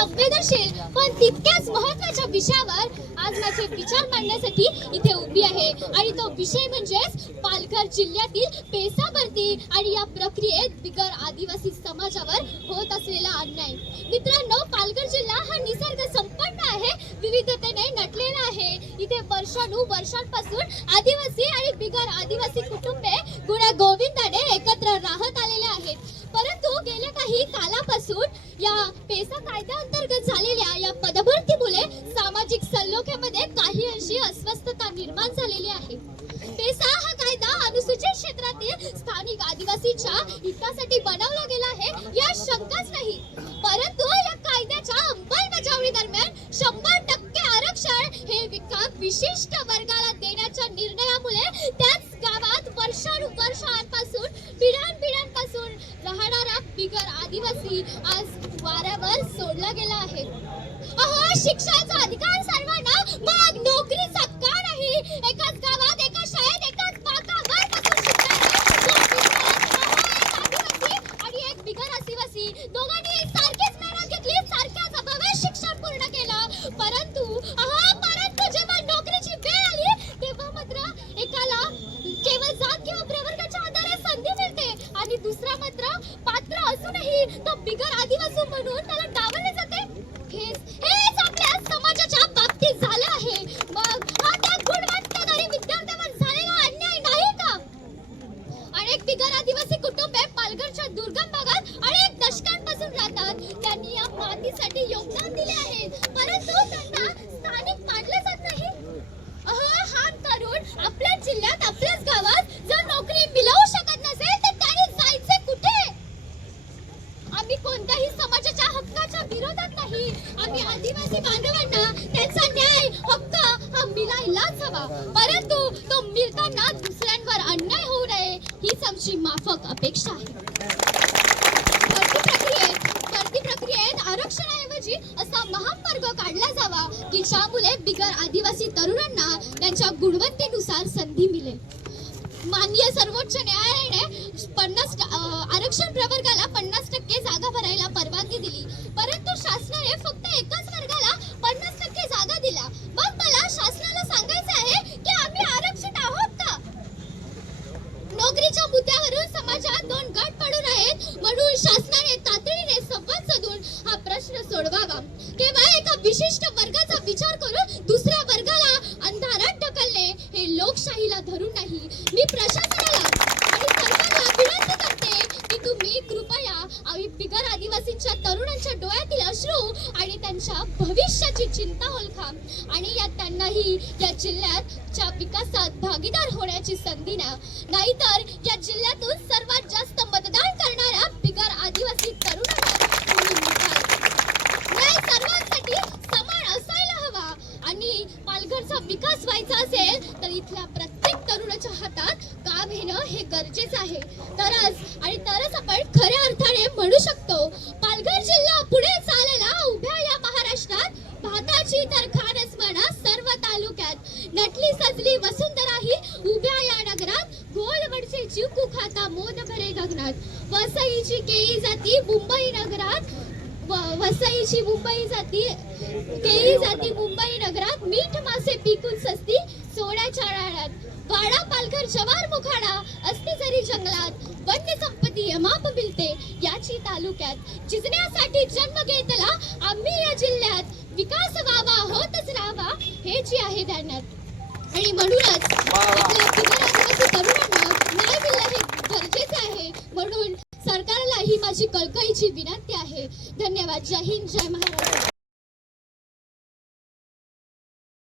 संवेदनशील पण तितक्याच महत्त्वाच्या विषयावर आज माझे विचार मांडण्यासाठी इथे उभी आहे आणि तो विषय म्हणजेच पालघर जिल्ह्यातील पेसा भरती आणि या प्रक्रियेत बिगर आदिवासी समाजावर होत असलेला अन्याय। मित्रांनो, पालघर जिल्हा हा निसर्ग संपन्न आहे, विविधतेने नटलेला आहे। इथे वर्षानुवर्षांपासून आदिवासी आणि बिगर आदिवासी कुटुंबे गुण्यागोविंदाने एकत्र राहत आलेले आहेत। परंतु गेल्या काही कालापासून या पेसा कायद्याअंतर्गत झालेल्या या पदभरतीमुळे सामाजिक सलोख्यामध्ये काही अंशी अस्वस्थता निर्माण झालेली आहे। पेसा हा कायदा अनुसूचित क्षेत्रातील स्थानिक आदिवासीच्या हितासाठी बनवला गेला आहे या शंकाच नाही, परंतु या कायद्याच्या अंमलबजावणी दरम्यान 100% आरक्षण हे विशिष्ट वर्गाला देण्याच्या निर्णयामुळे त्याच गावात वर्षानुवर्षांपासून पिढ्यानपिढ्यांपासून राहणारा बिगर आदिवासी आज वाऱ्यावर सोडला गेला आहे। शिक्षणाचा अधिकार सर्वांना, मग नोकरीचा का नाही? एकाच गावात, एकाच शाळेत, एकाच बाकावर बसून आदिवासी आणि एक बिगर आदिवासी दोघांनी सारखीच मेहनत घेतली, सारख्याच अभावात शिक्षण पूर्ण केलं, परंतु जेव्हा नोकरीची वेळ आली तेव्हा मात्र एकाला केवळ जात किंवा प्रवर्गाच्या आधारे संधी मिळते आणि दुसरा मात्र पात्र असूनही तो बिगर आदिवासी म्हणून त्याला डावलले जाते। हेच आपल्या समाजाच्या बाबतीत झालं आहे। मग हा त्या गुणवंतधारी विद्यार्थ्यांवर झालेला अन्याय नाही का? अनेक बिगर आदिवासी कुटुंबे पालघरच्या दुर्गम भागात अनेक दशकांपासून राहतात। त्यांनी या मातीसाठी योगदान दिले आहे, परंतु त्यांना स्थानिक मानले जात नाही। हा तरुण आपल्या जिल्ह्यात, आपल्याच गावात जर नोकरी मिळवू शकत नसेल तर त्याने जायचे कुठे? आम्ही कोणत्याही समाजाच्या हक्काच्या विरोधात नाही। आम्ही आदिवासी बांधवांना त्यांचा न्याय, हक्क हा मिळायलाच हवा, परंतु तो मिळताना दुसऱ्यांवर अन्याय होऊ नये हीच आमची माफक अपेक्षा आहे। भरती प्रक्रियेत आरक्षणाऐवजी असा महामार्ग काढला जावा की ज्यामुळे बिगर आदिवासी तरुणांना त्यांच्या गुणवत्तेनुसार संधी मिळेल। माननीय सर्वोच्च न्यायालयाने आरक्षण प्रवर्गाला 50% जागा भरायला परवानगी दिली, परंतु शासनाने फक्त एकाच वर्गाला 50% जागा दिल्या। मग मला शासनाला सांगायचं आहे की आम्ही आरक्षित आहोत का? नोकरीच्या मुद्द्यावरून समाजात दोन गट पडून आहेत, म्हणून शासनाने तातडीने संवाद साधून हा प्रश्न सोडवावा। केवळ एका विशिष्ट वर्गाचा विचार करून दुसऱ्या वर्गाला अंधारात ढकलणे हे लोकशाहीला धरून नाही। मी प्रशासनाला आणि सरकारला विनंती करते की तुम्ही कृपया बिगर आदिवासींच्या तरुणांच्या डोळ्यातील अश्रू आणि त्यांच्या भविष्याची चिंता ओळखा आणि त्यांनाही या जिल्ह्याच्या विकासात भागीदार होण्याची संधी द्या, नाहीतर या जिल्ह्यातून सर्वात जास्त मतदान करणाऱ्या बिगर आदिवासी तरुणांना न्याय सर्वांसाठी समान असायला हवा आणि पालघरचा विकास व्हायचा असेल तर इथल्या प्रत्येक तरुणाच्या हातात काम येणं हे गरजेचं आहे। तरच आपण खऱ्या अर्थाने म्हणू शकतो पालघर जिल्हा पुढे चालेला उभ्या या महाराष्ट्रात, भाताची तर खानच म्हणा सर्व तालुक्यात, नटली सजली वसुंधरा ही उभ्या या नगरात, गोलवडचे चिकू खाता मोद भरे गगनात, वसईची केळी जाती मुंबई नगरात, वसईची मुंबई जाती केळी जाती मुंबई नगरात, मीठ मासे पिकून सस्ती सोड्याच्या राळ्यात, वाडा पालघर जवार मुखाडा असते जरी जंगलात, वन्य संपत्ती अमाप मिळते याची तालुक्यात, जिजण्यासाठी जन्म घेतला आम्ही या जिल्ह्यात, विकास व्हावा होतच राहावा हे जी आहे ध्यानात। आणि म्हणूनच आपल्या बिगर आदिवासी तरुणांना न्याय मिळणं हे गरजेचे आहे, म्हणून सरकारला ही माझी कळकळीची विनंती आहे। धन्यवाद। जय हिंद, जय महाराष्ट्र।